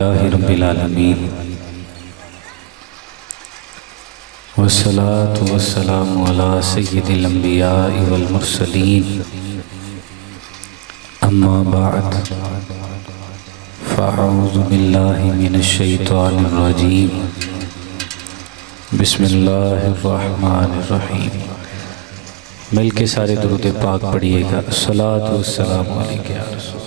रब्बिल आलमीन वस्सलातु वस्सलामु अला सय्यिदिल अंबिया वल मुरसलीन अम्मा बाद फ़अऊज़ु बिल्लाहि मिनश शैतानिर रजीम बिस्मिल्लाहिर रहमानिर रहीम। मिल के सारे दुरूद पाक पढ़िएगा। अस्सलातु वस्सलामु अलैका या रसूल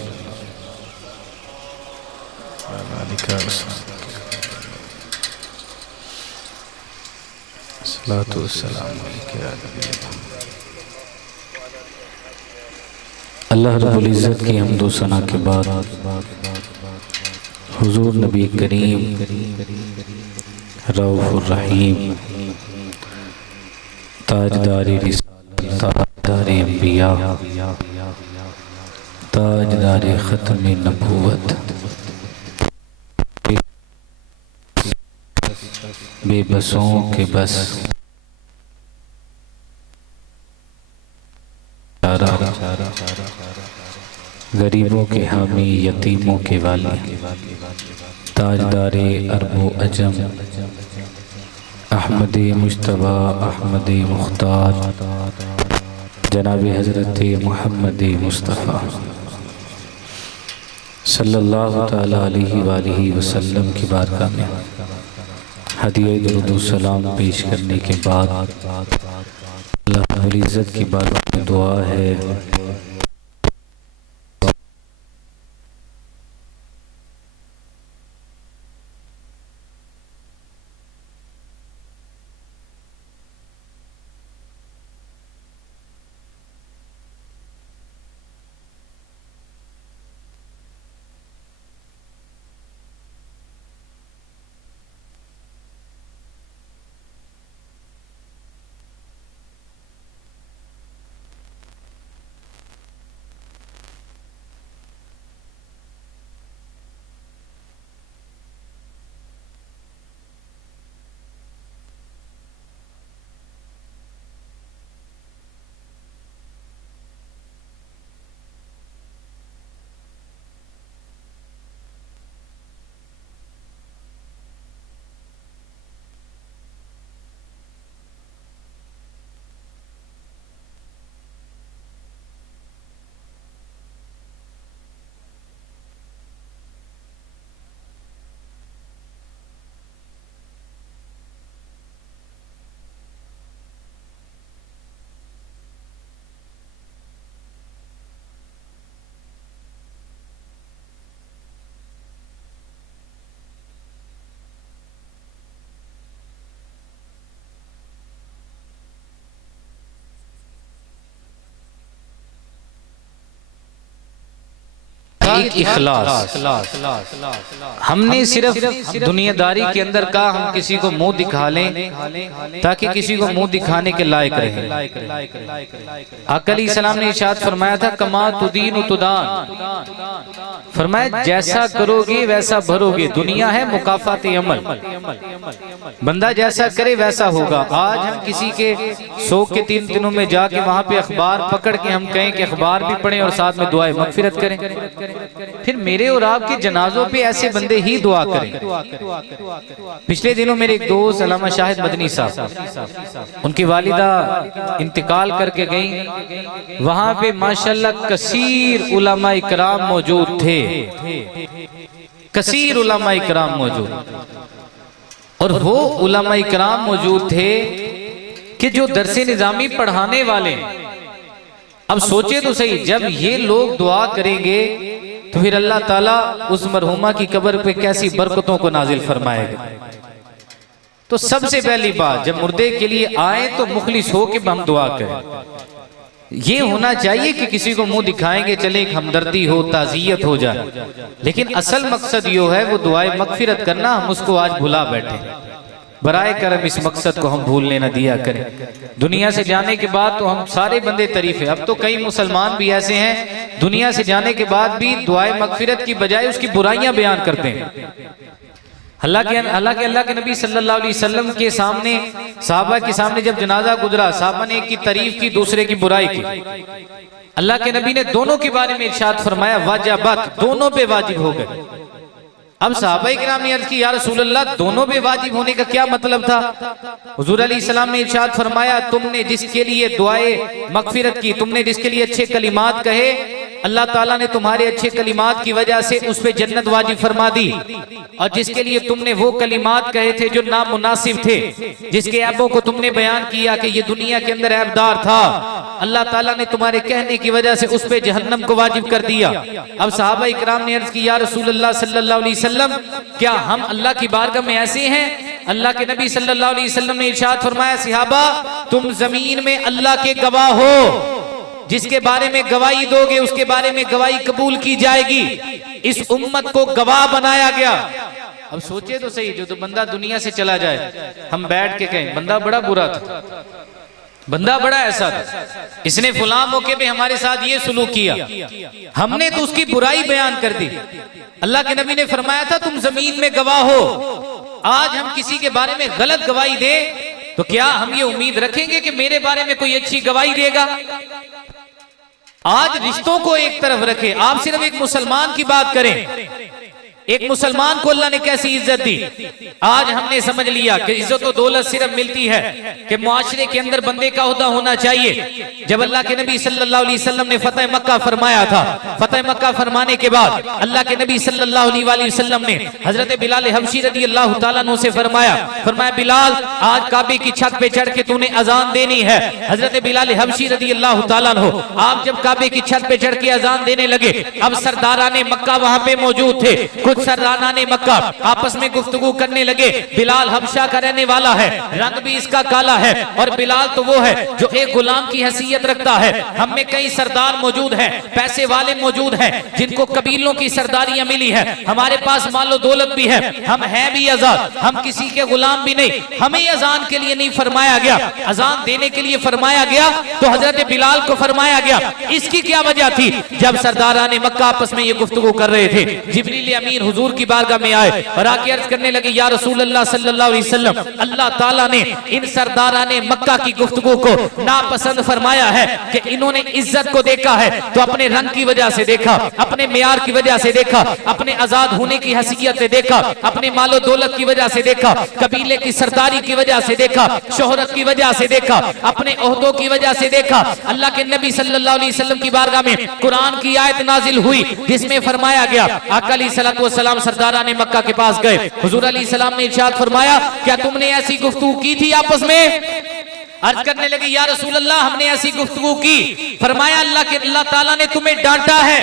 अल्लाह रब्बुल इज़्ज़त की हम्दो सना के बाद हुज़ूर नबी करीम रऊफ़ुर रहीम ताजदारी रिसालत ताजदारी अंबिया ताजदारी ख़त्म नबूवत बेबसों के बस गरीबों के हामी यतीमों के वाले ताजदारे अरबो अजम अहमद मुश्तबा अहमद मुख्तार जनाब हज़रत मोहम्मद मुस्तफ़ा सल्लल्लाहु तआला अलैहि वसल्लम की बारगाह में हदिया दुरूद सलाम पेश करने के बाद अल्लाह रब्बुल इज़्ज़त की बारगाह में दुआ है एक इखलास। हमने सिर्फ दुनियादारी के अंदर का हम किसी को मुंह दिखा लें ताकि किसी को मुंह दिखाने के लायक रहे। आका अलैहिस्सलाम ने इरशाद फरमाया था कमा तुदीन तुदान, फरमाया जैसा करोगे वैसा भरोगे। दुनिया है मुकाफात अमल, बंदा जैसा करे वैसा होगा। आज हम किसी के 100 के 3 दिनों में जाके वहां पे अखबार पकड़ के हम कहें कि अखबार भी पढ़ें और साथ में दुआए मगफिरत करें, फिर मेरे और आपके जनाजों पे ऐसे बंदे ही दुआ करें। पिछले दिनों मेरे एक दोस्त अल्लामा शाहिद मदनी साहब, उनकी वालिदा इंतकाल करके गई। वहां पे माशाल्लाह कसीर उलमा इकराम मौजूद थे, कसीर उलमा इकराम मौजूद। और वो उलमा इकराम मौजूद थे कि जो दरसे निजामी पढ़ाने वाले। अब सोचे तो सही, जब ये लोग दुआ करेंगे तो फिर अल्लाह ताला उस मरहुमा की कब्र पे कैसी बरकतों को नाजिल फरमाएगा। तो सबसे पहली बात, जब मुर्दे के लिए आए तो मुखलिस हो के हम दुआ करें। ये होना चाहिए कि किसी को मुंह दिखाएंगे चले हमदर्दी हो, ताज़ियत हो जाए, लेकिन असल मकसद यो है वो दुआए मगफिरत करना। हम उसको आज भुला बैठे। बराए करम इस मकसद को हम भूलने न दिया करें। दुनिया से जाने के बाद तो हम सारे बंदे तारीफ है। अब तो कई मुसलमान भी ऐसे हैं दुनिया से जाने के बाद भी दुआए मगफिरत की बजाय उसकी बुराइयां बयान करते हैं। हालांकि अल्लाह के नबी सल्लल्लाहु अलैहि वसल्लम के सामने, साहबा के सामने जब जनाजा गुजरा, साहबा ने एक की तारीफ की, दूसरे की बुराई की। अल्लाह के नबी ने दोनों के बारे में इरशाद फरमाया वाजिबात, दोनों पे वाजिब हो गए। अब सहाबाए किराम ने अर्ज की, या रसूलल्लाह दोनों पे वाजिब होने का क्या मतलब था? हुजूर अलैहिस्सलाम ने इरशाद फरमाया, तुमने जिसके लिए दुआए मगफिरत की, तुमने जिसके लिए अच्छे कलिमात कहे, अल्लाह ताला ने तुम्हारे अच्छे कलिमात की वजह से उस पे जन्नत वाजिब फरमा दी। और जिसके लिए तुमने वो कलिमात कहे थे जो नामुनासिब थे, जिसके ऐबों को तुमने बयान किया कि ये दुनिया के अंदर ऐबदार था, अल्लाह ताला ने तुम्हारे कहने की वजह से उस पे जहन्नम को वाजिब कर दिया। अब सहाबा इकराम ने अर्ज की, या रसूलल्लाह सल्लल्लाहु अलैहि वसल्लम, क्या हम अल्लाह की बारगाह में ऐसे हैं? अल्लाह के नबी सल्लल्लाहु अलैहि वसल्लम ने इरशाद फरमाया, सहाबा तुम जमीन में अल्लाह के गवाह हो, जिसके बारे में गवाही दोगे उसके बारे में गवाही कबूल की जाएगी। इस उम्मत को गवाह बनाया गया। अब सोचे तो सही, जो तो बंदा दुनिया से चला जाए, हम बैठ के कहें बंदा बड़ा बुरा था, बंदा बड़ा ऐसा था, इसने फलां मौके पे हमारे साथ ये सुलूक किया, हमने तो उसकी बुराई बयान कर दी। अल्लाह के नबी ने फरमाया था तुम जमीन में गवाह हो। आज हम किसी के बारे में गलत गवाही दे तो क्या हम ये उम्मीद रखेंगे कि मेरे बारे में कोई अच्छी गवाही देगा? आज रिश्तों को एक तरफ रखे, आप सिर्फ एक मुसलमान की बात करें, एक मुसलमान को अल्लाह ने कैसी इज्जत दी। आज हमने समझ लिया कि इज्जत और दौलत सिर्फ मिलती है कि मुआशरे के अंदर बंदे का ओहदा होना चाहिए। जब अल्लाह के नबी सल्लल्लाहु अलैहि वसल्लम ने फतह मक्का फरमाया था, फतह मक्का फरमाने के बाद अल्लाह के नबी सल्लल्लाहु अलैहि वसल्लम ने हजरत बिलाल हबशी रदी अल्लाह तआला अन्हु से फरमाया, बिलाल आज काबे की छत पे चढ़ के तूने अजान देनी है। हजरत बिलाल हबशी रदी अल्लाह तआला अन्हु आप जब काबे की छत पे चढ़ के अजान देने लगे, अब सरदाराने मक्का वहां पे मौजूद थे, कुछ सरदाराने मक्का आपस में गुफ्तगू करने लगे। बिलाल हबशा का रहने वाला है, रंग भी इसका काला है, और बिलाल तो वो है जो एक गुलाम की हैसियत रखता है। हम में कई सरदार मौजूद हैं, पैसे वाले मौजूद हैं, जिनको कबीलों की सरदारियां मिली है, हमारे पास मालो दौलत भी है, हम हैं भी आजाद, हम किसी के गुलाम भी नहीं। हमें अजान के लिए नहीं फरमाया गया, अजान देने के लिए फरमाया गया तो हजरत बिलाल को फरमाया गया। इसकी क्या वजह थी? जब सरदाराने मक्का आपस में ये गुफ्तगू कर रहे थे, जिब्रील अमीन हुजूर की बारगाह में आए और आके अर्ज करने लगे, या रसूल अल्लाह सल्लल्लाहु अलैहि वसल्लम, अल्लाह ताला ने इन सरदाराने मक्का की गुफ्तगू को नापसंद फरमाया है कि इन्होंने इज्जत को देखा है तो अपने रंग की वजह से देखा, अपने मेयार की वजह से देखा, अपने आजाद होने की हैसियत से देखा, अपने मालो दौलत की वजह से देखा, कबीले की सरदारी की वजह से देखा, शोहरत की वजह से देखा, अपने ओहदों की वजह से देखा। अल्लाह के नबी सल्लल्लाहु अलैहि वसल्लम की बारगाह में कुरान की आयत नाजिल हुई जिसमें फरमाया गया, आका अलैहिस्सलातु वस्सलाम सरदाराने मक्का के पास गए, हुजूर अलैहिस्सलाम ने इरशाद फरमाया, क्या तुमने ऐसी गुफ्तगू की थी आपस में? अर्ज करने लगे, या रसूल अल्लाह हमने ऐसी गुफ्तगू की। फरमाया, अल्लाह ताला ने तुम्हें डांटा है,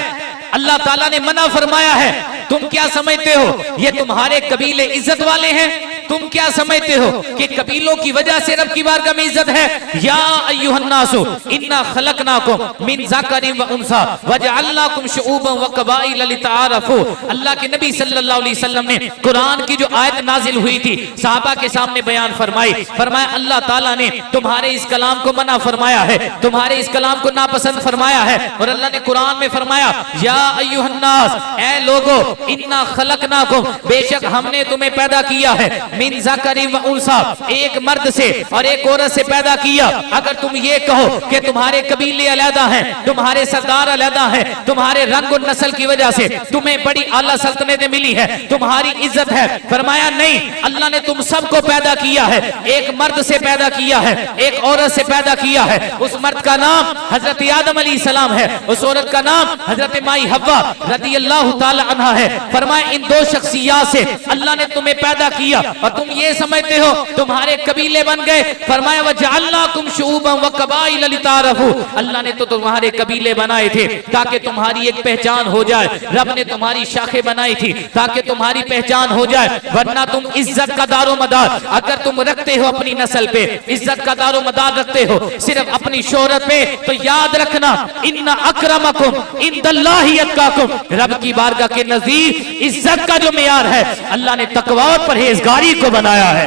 अल्लाह ताला ने मना फरमाया है। तुम क्या समझते हो ये तुम्हारे कबीले इज्जत वाले हैं? तुम क्या समझते हो कि कबीलों की वजह से रब की बारगाह में इज्जत है? या अय्युहन्नासु इन्ना खलकनाकुम मिन ज़करिन व उन्सा वजअलनाकुम शुऊबन व क़बाइल लितआरफू। अल्लाह के नबी सल्लल्लाहु अलैहि वसल्लम ने कुरान की जो आयत नाजिल हुई थी सहाबा के सामने बयान फरमाई। फरमाया, अल्लाह ताला ने तुम्हारे इस कलाम को मना फरमाया है, तुम्हारे इस कलाम को नापसंद फरमाया है। और अल्लाह ने कुरान में फरमाया, या अय्युहन्नास, ऐ लोगो, इन्ना खलकनाकुम, बेशक हमने तुम्हें पैदा किया है, मिन ज़करिन व उन्सा, एक मर्द से और एक औरत से पैदा किया। अगर तुम ये कहो कि तुम्हारे कबीले अलहदा हैं, तुम्हारे सरदार अलहदा हैं, तुम्हारे रंग और नस्ल की वजह से तुम्हें बड़ी आला सल्तनतें मिली है, तुम्हारी इज्जत है, फरमाया नहीं, अल्लाह ने तुम सबको पैदा किया है, एक मर्द से पैदा किया है, एक औरत से पैदा किया है। उस मर्द का नाम हजरत आदम अलैहिस्सलाम है, उस औरत का नाम हजरत माई हव्वा रदी अल्लाह ताला अन्हा है। फरमाया, इन दो शख्सियत से अल्लाह ने तुम्हें पैदा किया और तुम ये समझते हो तुम्हारे कबीले बन गए। फरमाया, वजअलनाकुम शुऊबन व क़बाइल लितआरफू, अल्लाह ने तो तुम्हारे कबीले बनाए थे ताकि तुम्हारी एक पहचान हो जाए। रब ने तुम्हारी शाखें बनाई थी ताकि तुम्हारी पहचान हो जाए, वरना तुम इज्जत का दारो मदार अगर तुम रखते हो अपनी नस्ल पे, इज्जत का दारो मदार रखते हो सिर्फ अपनी शोहरत पे, तो याद रखना, इन्ना अकरमकुम इंदल्लाहि अत्काकुम, रब की बारगाह के नजदीक इज्जत का जो मेयार है अल्लाह ने तकवा और परहेजगारी को बनाया है।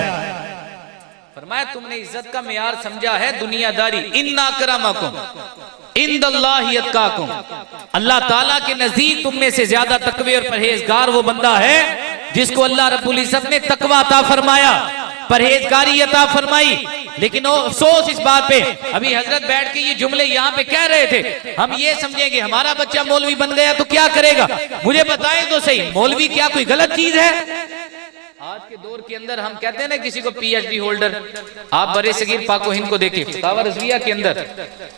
फरमाया, तुमने इज्जत का मेयार समझा है दुनियादारी। इन्ना अकरमकुम इंदल्लाहि अत्काकुम, अल्लाह ताला के नजदीक तुम में से ज्यादा तकवे और परहेजगार वो बंदा है जिसको अल्लाह रब्बुल इज्जत ने तकवा अता फरमाया, परहेजगारी अता फरमाई। लेकिन वो अफसोस इस बात पे, अभी हजरत बैठ के ये जुमले यहाँ पे कह रहे थे, हम ये समझेंगे हमारा बच्चा मौलवी बन गया तो क्या करेगा। मुझे बताएं तो सही, मौलवी क्या कोई गलत चीज है? आज के दौर के अंदर हम कहते हैं ना किसी को पीएचडी होल्डर, आप बरे सगीर पाको हिंद को देखें, फतावा रज़विया के अंदर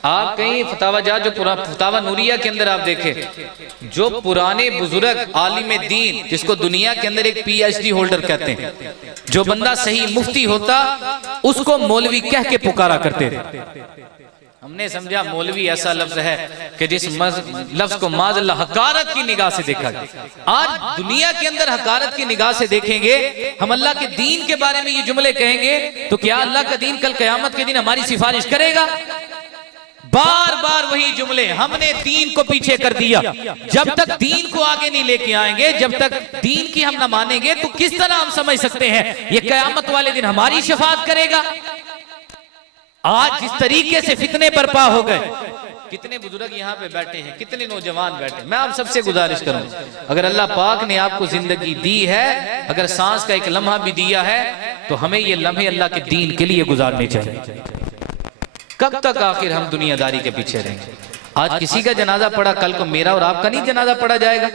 आप कहीं फतावा जा, जो फतावा नूरिया के अंदर आप देखें, जो पुराने बुजुर्ग आलिम दीन जिसको दुनिया के अंदर एक पीएचडी होल्डर कहते हैं, जो बंदा सही मुफ्ती होता उसको मौलवी कह के पुकारा करते थे। हमने समझा मौलवी ऐसा लफ्ज है कि जिस लफ्ज को माज़अल्लाह हकारत की निगाह से देखा गया। आज दुनिया के अंदर हकारत की निगाह से देखेंगे, हम अल्लाह के दीन के बारे में ये जुमले कहेंगे तो क्या अल्लाह का दीन कल क़यामत के दिन हमारी सिफारिश करेगा? बार बार वही जुमले, हमने दीन को पीछे कर दिया। जब तक दीन को आगे नहीं लेके आएंगे, जब तक दीन की हम ना मानेंगे, तो किस तरह हम समझ सकते हैं ये क़यामत वाले दिन हमारी शफाअत करेगा? आज जिस तरीके से फितने बर्पा हो गए, कितने बुजुर्ग यहाँ पे बैठे हैं, कितने नौजवान बैठे। मैं आप सबसे गुजारिश करूं, अगर अल्लाह पाक ने आपको जिंदगी दी है, अगर सांस का एक लम्हा भी दिया है, तो हमें ये लम्हे अल्लाह के दीन के लिए गुजारने चाहिए। कब तक आखिर हम दुनियादारी के पीछे रहेंगे? आज किसी का जनाजा पड़ा, कल को मेरा और आपका नहीं जनाजा पड़ा जाएगा।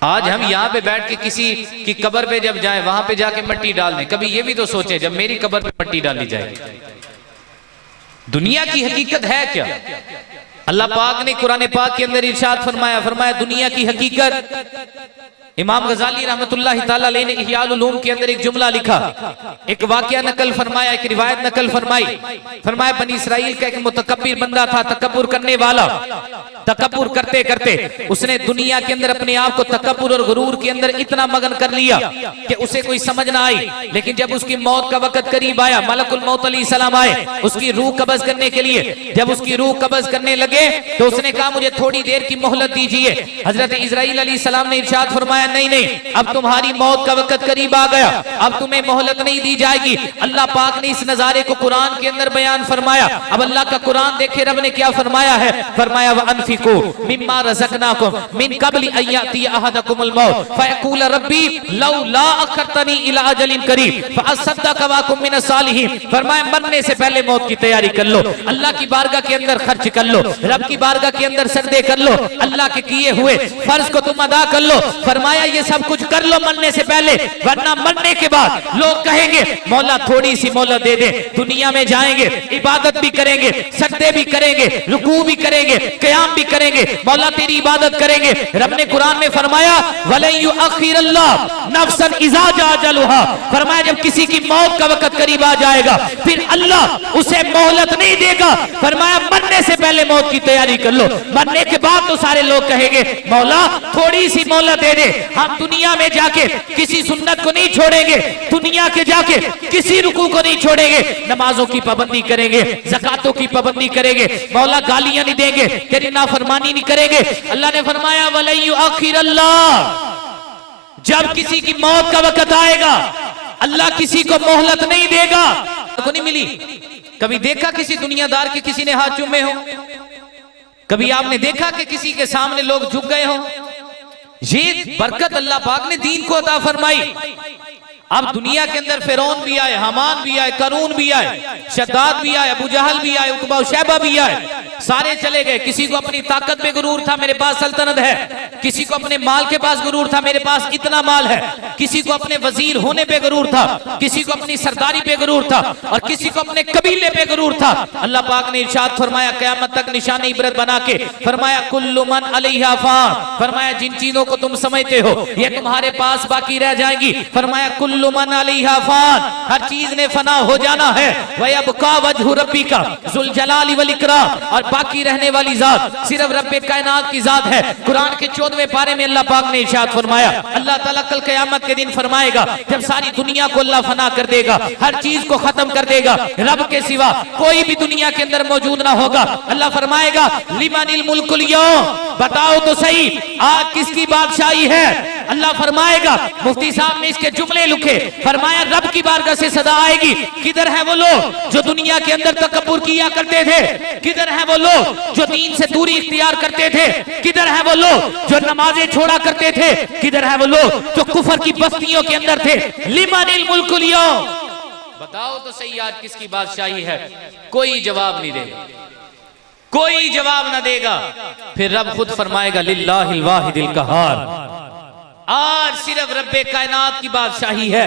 आज हम यहाँ पे बैठ के किसी की कब्र पे जब जाएं, वहां पे जाके मिट्टी डाल दें, कभी ये भी तो सोचें जब मेरी कब्र पे मिट्टी डाली जाएगी। दुनिया की हकीकत है क्या? अल्लाह पाक ने कुरान पाक के अंदर इरशाद फरमाया, फरमाया दुनिया की हकीकत। इमाम गजाली रहमतुल्लाह तआला अलैहि ने इहयाउल उलूम के अंदर एक जुमला लिखा, एक वाकया नकल फरमाया, एक रिवायत नकल फरमाई। फरमाया बनी इसराइल का एक मुतकब्बिर बंदा था, तकब्बुर करने वाला। तकब्बुर करते करते उसने दुनिया के अंदर अपने आप को तकब्बुर और गुरूर के अंदर इतना मगन कर लिया कि उसे कोई समझ ना आई। लेकिन जब उसकी मौत का वक्त करीब आया, मलकुल मौत अलैहिस्सलाम आए उसकी रूह कब्ज करने के लिए। जब उसकी रूह कब्ज करने लगे तो उसने कहा मुझे थोड़ी देर की मोहलत दीजिए। हजरत इजराइल अलैहिस्सलाम ने इरशाद फरमाया नहीं नहीं, अब तुम्हारी मौत का वक्त करीब आ गया, अब तुम्हें मोहलत नहीं दी जाएगी। अल्लाह पाक ने इस नजारे को कुरान के अंदर बयान फरमाया। अब अल्लाह का कुरान देखे, रब ने क्या फरमाया है, फरमाया व अनफिकू मिम्मा रज़क़नाकुम मिन क़ब्लि अन यातिय अहदकुमुल मौत फयक़ूल रब्बी लौला अख़रतनी इला अजलिन करीब फ़असद्दक़ व अकुम मिनस सालिहीन। फरमाया मरने से पहले मौत की तैयारी कर लो, अल्लाह की बारगाह के अंदर खर्च कर लो, रब की बारगाह के अंदर सजदे कर लो, अल्लाह के किए हुए फर्ज को तुम अदा कर लो। फरमाया ये सब कुछ कर लो मरने से पहले, वरना मरने के बाद लोग कहेंगे मौला थोड़ी सी मोहलत दे दे। दुनिया में जाएंगे, इबादत भी करेंगे, सजदे भी करेंगे, रुकू भी करेंगे, क़याम भी करेंगे, मौला तेरी इबादत करेंगे। रब ने कुरान में फरमाया वलन युअख्खिरुल्लाह नफ्सन इज़ा जा अजलुहा। फरमाया जब किसी की मौत का वक्त करीब आ जाएगा फिर अल्लाह उसे मोहलत नहीं देगा। फरमाया मरने से पहले मौत की तैयारी कर लो, मरने के बाद तो सारे लोग कहेंगे मौला थोड़ी सी मोहलत दे दे। हम दुनिया में जाके किसी सुन्नत को नहीं छोड़ेंगे, दुनिया के जाके किसी रुकू को नहीं छोड़ेंगे, नमाजों की पाबंदी करेंगे, ज़कातों की पाबंदी करेंगे, मौला गालियां नहीं देंगे, तेरी नाफरमानी नहीं करेंगे। अल्लाह ने फरमाया वलन युअख्खिरुल्लाह, जब किसी की मौत का वक्त आएगा अल्लाह किसी को मोहलत नहीं देगा। को नहीं मिली, कभी देखा किसी दुनियादार के किसी ने हाथ चूमे हो? कभी आपने देखा कि किसी के सामने लोग झुक गए हो? ये बरकत अल्लाह पाक ने दीन को अता फरमाई। अब दुनिया के अंदर फिरौन भी आए, हमान भी आए, करून भी आए, शद्दाद भी आए, अबू जहल भी आए, उतबा शैबा भी आए, सारे चले गए। किसी को अपनी ताकत पे गुरूर था, मेरे पास सल्तनत है, किसी को अपने माल के पास गुरूर था, मेरे पास इतना माल है, किसी को अपने वजीर होने पे गुरूर था, किसी को अपनी सरदारी पे गुरूर था, और किसी को अपने कबीले पे गुरूर था। अल्लाह पाक ने इरशाद फरमाया क़यामत तक निशान इबरत बना के, फरमाया कुल्लु मन अलैहा फ़ान। फरमाया जिन चीजों को तुम समझते हो ये तुम्हारे पास बाकी रह जाएंगी। फरमाया कुल्लु मन अलैहा फ़ान, हर चीज ने फना हो जाना है। वयबका वजहु रब्बिका ज़ुल जलाली वल इकराम, और बाकी रहने वाली जात सिर्फ रब्बे कायनात की जात है। कुरान के 14वें पारे में अल्लाह पाक ने इरशाद फरमाया, अल्लाह ताला कल क़यामत के दिन फरमाएगा जब सारी दुनिया को अल्लाह फना कर देगा, हर चीज को खत्म कर देगा, रब के सिवा कोई भी दुनिया के अंदर मौजूद ना होगा। अल्लाह फरमाएगा लिमनिल मुल्कुल यौम, बताओ तो सही आज किसकी बादशाही है। अल्लाह फरमाएगा, मुफ्ती साहब ने इसके जुमले लिखे, फरमाया रब की बारगाह से सदा आएगी, किधर है वो लोग जो दुनिया के अंदर तकब्बुर किया करते थे, किधर है वो लोग जो दीन से दूरी इख्तियार करते थे, किधर है वो लोग जो नमाजें छोड़ा करते थे, किधर है वो लोग जो कुफर की बस्तियों के अंदर थे। लिमनिल मुल्कुल यौम, बताओ तो सही आज किसकी बादशाही है। कोई जवाब नहीं देगा, कोई जवाब ना देगा। फिर रब खुद फरमाएगा लिल्लाहिल वाहिदिल कहार, आज सिर्फ रब्बे कायनात की बादशाही है।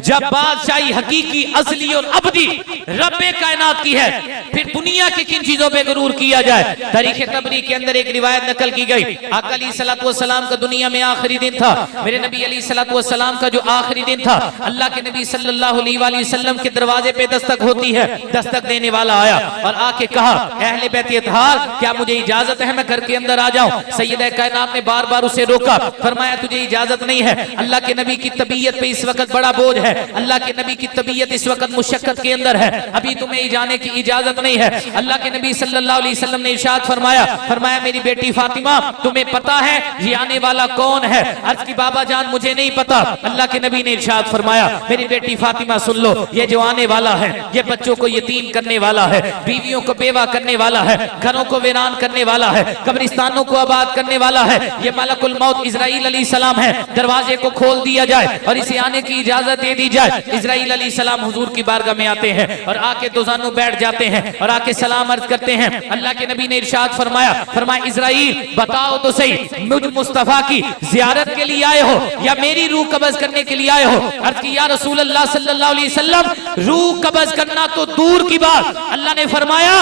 जब बादशाही हकीकी, असली और अबदी रब्बे कायनात की है, फिर दुनिया की किन चीजों पे गुरूर किया जाए। तारीख तबरी के अंदर एक रिवायत नकल की गई, आका अलैहिस्सलातु वस्सलाम का दुनिया में आखिरी दिन था। मेरे नबी अलैहिस्सलातु वस्सलाम का जो आखिरी दिन था, अल्लाह के नबी सल्लल्लाहु अलैहि वसल्लम के दरवाजे पे दस्तक होती है। दस्तक देने वाला आया और आके कहा, अहले बैत अतहार, क्या मुझे इजाजत है मैं घर के अंदर आ जाऊं? सैयद कायनात ने बार बार उसे रोका, फरमाया तुझे इजाजत नहीं है। अल्लाह के नबी की तबीयत पे इस वक्त बड़ा बोझ है, अल्लाह के नबी की तबीयत इस वक्त मुशक्कत के अंदर है, अभी तुम्हें जाने की इजाजत नहीं है। अल्लाह के नबी सल्लल्लाहु अलैहि वसल्लम ने इरशाद फरमाया मेरी बेटी फातिमा, तुम्हें पता है ये आने वाला कौन है? अर्ज की बाबा जान मुझे नहीं पता। अल्लाह के नबी ने इरशाद फरमाया, मेरी बेटी फातिमा सुन लो, ये जो आने वाला है ये बच्चों को यतीम करने वाला है, बीवियों को बेवा करने वाला है, घरों को वीरान करने वाला है, कब्रिस्तानों को आबाद करने वाला है। ये मलकुल मौत इजराइल अलैहिस्सलाम है। दरवाजे को खोल दिया जाए और इसे आने की इजाजत दे दी जाए। इजराइल अलैहिस्सलाम हुजूर की बारगाह में आते हैं और आके दोजानों बैठ जाते हैं और आके सलाम अर्ज करते हैं। अल्लाह के नबी ने इरशाद फरमाया इजराइल बताओ तो सही, मुझ मुस्तफा की जियारत के लिए आए हो या मेरी रूह कब्ज करने के लिए आए हो? अर्ज की या रसूल अल्लाह सल्लल्लाहु अलैहि वसल्लम, रूह कब्ज करना तो दूर की बात, अल्लाह ने फरमाया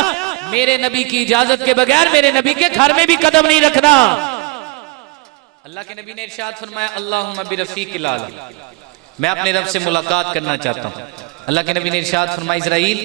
मेरे नबी की इजाजत के बगैर मेरे नबी के घर में भी कदम नहीं रखना। अल्लाह के नबी ने इरशाद फरमाया अल्लाहुम्मा बिरफ़ीक़िल आला, मैं अपने रब से मुलाकात करना चाहता हूँ। अल्लाह के नबी ने इरशाद फरमाया इजराइल,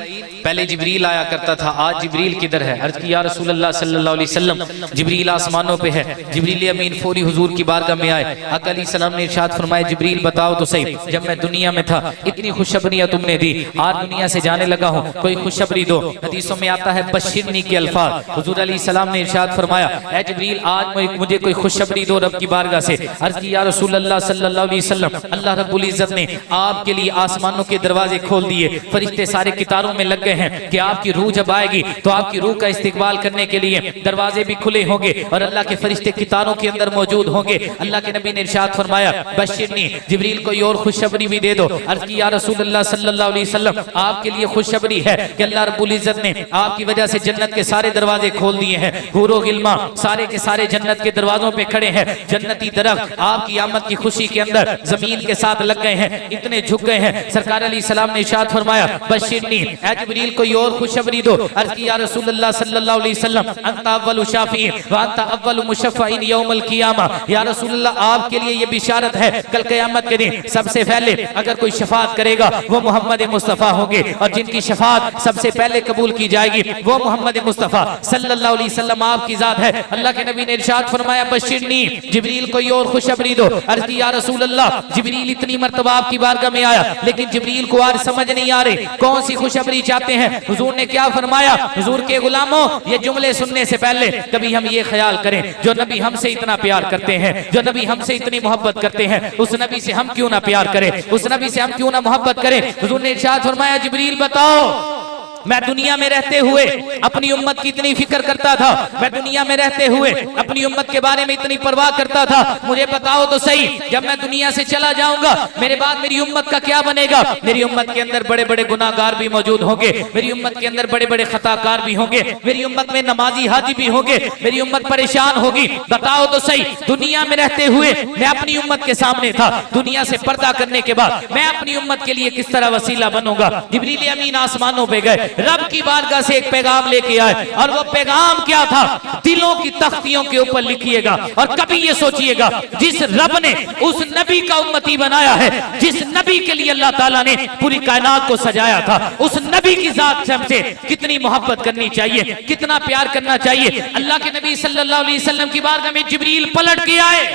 पहले जिब्रील आया करता था, आज जिब्रील किधर है? अर्ज की या रसूल अल्लाह सल्लल्लाहु अलैहि वसल्लम, जिब्रील आसमानों पे है। जिब्रील अमीन फौरी हुजूर की बारगाह में आए। आका अलैहिस्सलाम ने इरशाद फरमाया जिब्रील बताओ तो सही, जब मैं दुनिया में था इतनी खुशखबरियां तुमने दी, आज दुनिया से जाने लगा हूँ, कोई खुशखबरी दो। हदीसों में आता है बशिरनी के अल्फाज, हुजूर अलैहिस्सलाम ने इरशाद फरमाया ऐ जिब्रील आज मुझे कोई खुशखबरी दो रब की बारगाह से। अर्ज की या रसूल अल्लाह सल्लल्लाहु अलैहि वसल्लम, अल्लाह रब्बुल इज्जत ने आपके लिए आसमानों के दरवाजे खोल दिए, फरिश्ते सारे कितारों में लग गए हैं कि आपकी रूह जब आएगी तो आपकी रूह का इस्तिकबाल करने के लिए दरवाजे भी खुले होंगे और अल्लाह के फरिश्ते कितारों के अंदर मौजूद होंगे। अल्लाह के नबी ने इरशाद फरमाया बशिरनी, जिब्रील को और खुशखबरी भी दे दो। अर्ज की या रसूल अल्लाह सल्लल्लाहु अलैहि वसल्लम, आपके लिए खुशखबरी है कि अल्लाह रब्बुल इज्जत ने आपकी वजह से जन्नत के सारे दरवाजे खोल दिए हैं। हूरो गिल्मा सारे के सारे जन्नत के दरवाजों पे खड़े हैं। जन्नती दरख्त आपकी आमद की खुशी के अंदर जमीन के साथ लग गए हैं, इतने झुक गए हैं। सरकार अलैहिस्सलाम ने इरशाद फरमाया बशिरनी, ऐ जिब्रील को और खुशखबरी दो। अर्ज की या रसूल अल्लाह सल्लल्लाहु अलैहि वसल्लम, अंता अव्वलु शाफी व अंता अव्वलु मुशफ़्फ़ईन यौमल क़ियामा, या रसूल अल्लाह आपके लिए ये बिशारत है कल क़यामत के दिन सबसे पहले अगर कोई शफाअत करेगा वो मोहम्मद मुस्तफ़ा होंगे और जिनकी शफाअत सबसे पहले कबूल की जाएगी वो मोहम्मद मुस्तफ़ा सल्लल्लाहु अलैहि वसल्लम आपकी जात है। अल्लाह के नबी ने इरशाद फरमाया बशिरनी, जिब्रील को और खुशखबरी दो। अर्ज की या रसूल अल्लाह, जिब्रील इतनी मर्तबा आपकी बारगाह में आया लेकिन जिब्रील को आज समझ नहीं आ रही कौन सी खुशखबरी चाहते हैं। हुजूर ने क्या फरमाया, हुजूर के गुलामों ये जुमले सुनने से पहले कभी हम ये ख्याल करें जो नबी हमसे इतना प्यार करते हैं, जो नबी हमसे इतनी मोहब्बत करते हैं, उस नबी से हम क्यों ना प्यार करें, उस नबी से हम क्यों ना मोहब्बत करें। हुजूर ने इरशाद फरमाया जिब्रील बताओ, मैं दुनिया में रहते हुए अपनी उम्मत की इतनी फिक्र करता था, मैं दुनिया में रहते हुए अपनी उम्मत के बारे में इतनी परवाह करता था, मुझे बताओ तो सही जब मैं दुनिया से चला जाऊंगा मेरे बाद मेरी उम्मत का क्या बनेगा? मेरी उम्मत के अंदर बड़े बड़े गुनाहगार भी मौजूद होंगे, मेरी उम्मत के अंदर बड़े बड़े खताकार भी होंगे, मेरी उम्मत में नमाजी हाजी भी होंगे, मेरी उम्मत परेशान होगी। बताओ तो सही दुनिया में रहते हुए मैं अपनी उम्मत के सामने था, दुनिया से पर्दा करने के बाद मैं अपनी उम्मत के लिए किस तरह वसीला बनूंगा। जिब्रील अमीन आसमानों पे गए, रब की बारगाह से एक पैगाम लेके आए और वो पैगाम क्या था? दिलों की तख्तियों के ऊपर लिखिएगा और कभी ये सोचिएगा जिस रब ने उस नबी का उम्मती बनाया है, जिस नबी के लिए अल्लाह ताला ने पूरी कायनात को सजाया था, उस नबी की जात से हमसे कितनी मोहब्बत करनी चाहिए, कितना प्यार करना चाहिए। अल्लाह के नबी सल्लल्लाहु अलैहि वसल्लम की बारगाह में जिब्रील पलट के आए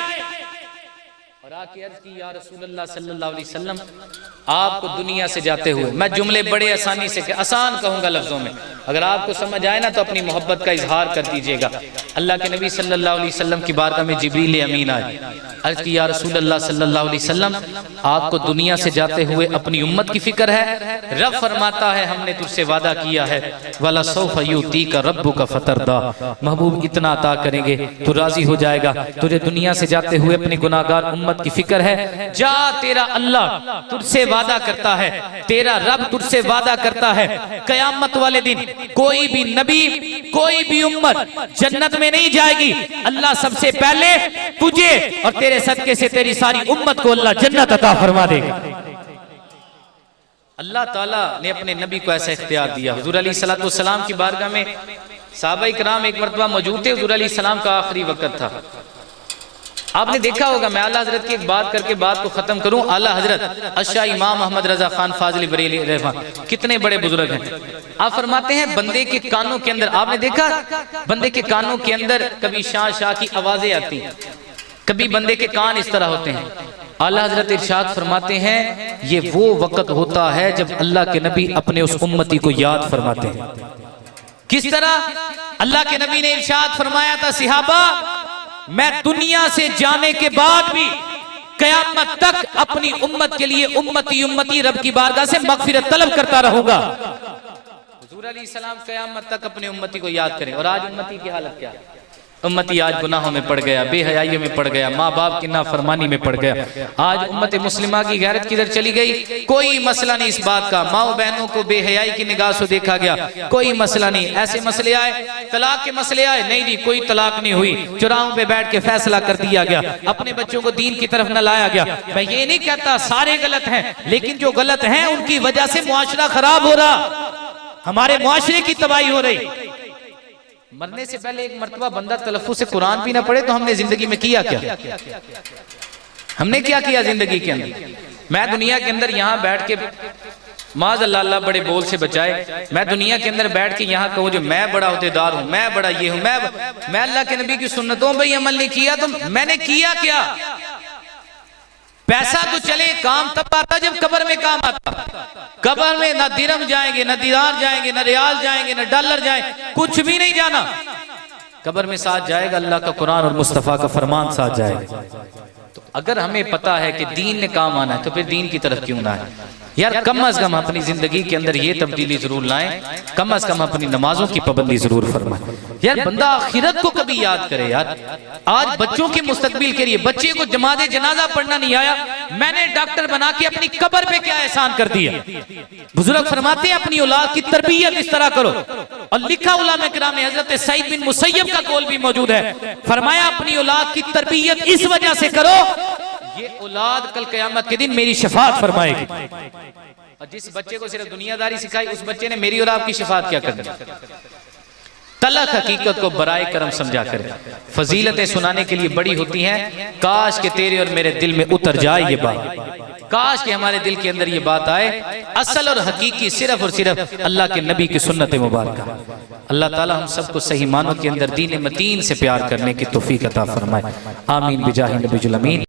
और आके अर्ज की या रसूल अल्लाह सल्लल्लाहु अलैहि वसल्लम, आपको दुनिया से जाते हुए मैं जुमले बड़े आसानी से आसान कहूंगा लफ्जों में, अगर आपको समझ आए ना तो अपनी मोहब्बत का इजहार कर दीजिएगा। अल्लाह के नबी सल्लल्लाहु अलैहि वसल्लम की बारगाह में जिब्रील अमीन आए। अर्ज की या रसूल अल्लाह सल्लल्लाहु अलैहि वसल्लम, आपको दुनिया से जाते हुए अपनी उम्मत की फिक्र है? रब फरमाता है हमने तुझसे वादा किया है, वाला सौफ युतीका रब्बुका फतरदा, महबूब इतना अता करेंगे तू राजी हो जाएगा। तुझे दुनिया से जाते हुए अपनी गुनाहगार उम्मत की फिक्र है, जा तेरा अल्लाह तुझसे वादा करता है, तेरा रब तुझसे वादा करता है, कयामत वाले दिन कोई भी नबी कोई भी उम्मत जन्नत में नहीं जाएगी, अल्लाह सबसे पहले तुझे और तेरे सदके से तेरी सारी उम्मत को अल्लाह जन्नत अता फरमा देगा। अल्लाह ताला ने अपने नबी को ऐसा इख्तियार दिया। हुजूर अलैहिस्सलातु वस्सलाम की बारगाह में सहाबाए किराम एक मरतबा मौजूद थे। हुजूर अलैहिस्सलाम का आखिरी वक्त था। आपने देखा होगा, मैं आला हजरत की एक बात करके बात को खत्म करूं। आला हजरत अशा इमाम अहमद रजा खान फाजिल बरेली रहमान कितने बड़े बुजुर्ग हैं। आप फरमाते हैं बंदे के कानों के अंदर, आपने देखा बंदे के कानों के अंदर कभी शाह शाह की आवाजें आती हैं, कभी बंदे के कान इस तरह होते हैं। आला हजरत इरशाद फरमाते हैं ये वो वक्त होता है जब अल्लाह के नबी अपने उस उम्मती को याद फरमाते हैं। किस तरह? अल्लाह के नबी ने इरशाद फरमाया था, सिहाबा मैं दुनिया से जाने के बाद भी कयामत तक अपनी उम्मत के लिए उम्मती उम्मती रब की बारगाह से मगफिरत तलब करता रहूंगा। हुजूर अलैहिस्सलाम कयामत तक अपनी उम्मती को याद करें। और आज उम्मती की हालत क्या है? उम्मती आज गुनाहों में पड़ गया, बेहयाइयों में पड़ गया, माँ बाप की नाफरमानी में पड़ गया। आज उम्मत मुस्लिमा की गैरत किधर चली गई? कोई मसला नहीं इस बात का, माओ बहनों को बेहयाई की निगाह से देखा गया, कोई मसला नहीं। ऐसे मसले आए, तलाक के मसले आए, नहीं जी कोई तलाक नहीं हुई, चौराहों पे बैठ के फैसला कर दिया गया, अपने बच्चों को दीन की तरफ न लाया गया। मैं ये नहीं कहता सारे गलत हैं, लेकिन जो गलत हैं उनकी वजह से मुआशरा खराब हो रहा, हमारे मुआशरे की तबाही हो रही। मरने से पहले एक मर्तबा बंदा तलफ्फुज़ से कुरान भी ना पढ़े तो हमने जिंदगी में किया क्या? हमने क्या किया जिंदगी के अंदर? मैं दुनिया के अंदर यहाँ बैठ के माज़ अल्लाह बड़े बोल से बचाए, मैं दुनिया के अंदर बैठ के यहाँ कहूँ जो मैं बड़ा अहदेदार हूँ, मैं बड़ा ये हूँ, मैं अल्लाह के नबी की सुन्नतों पर अमल नहीं किया तो मैंने किया क्या? पैसा तो चले काम तब आता जब कब्र में काम आता। कब्र में ना दिरहम जाएंगे, ना दीनार जाएंगे, ना रियाल जाएंगे, ना डॉलर जाएंगे, कुछ भी नहीं जाना। कब्र में साथ जाएगा अल्लाह का कुरान और मुस्तफ़ा का फरमान साथ जाएगा। तो अगर हमें पता है कि दीन ने काम आना है तो फिर दीन की तरफ क्यों ना है? यार कम अज कम अपनी जिंदगी के अंदर ये तब्दीली जरूर लाएं, कम अज कम अपनी नमाजों की पाबंदी जरूर फरमाएं। यार बंदा आखिरत को कभी याद करे। यार आज बच्चों के मुस्तकबिल के लिए, बच्चे को जमाते जनाजा पढ़ना नहीं आया, मैंने डॉक्टर बना के अपनी कब्र पे क्या एहसान कर दिया। बुजुर्ग फरमाते हैं अपनी औलाद की तरबियत इस तरह करो। और लिखा उलमा किराम ने, हजरत सईद बिन मुसय्यब का कौल भी मौजूद है, फरमाया अपनी औलाद की तरबियत इस वजह से करो ये औलाद कल क़यामत के दिन मेरी शफाअत फरमाएगी। और जिस बच्चे को सिर्फ दुनियादारी सिखाई उस बच्चे ने मेरी और आपकी शफाअत क्या करनी? तलख हकीकत को बराए करम समझा करे। फजीलतें सुनाने के लिए बड़ी होती हैं, काश के तेरे और मेरे दिल में उतर जाए ये बात, काश के हमारे दिल के अंदर ये बात आए। असल और हकीकी सिर्फ और सिर्फ अल्लाह के नबी की सुन्नत मुबारक। अल्लाह ताला हम सबको सही मानों के अंदर दीन मतीन से प्यार करने की तौफीक अता फरमाए। आमीन बिजाहि नबीजुल अमीन।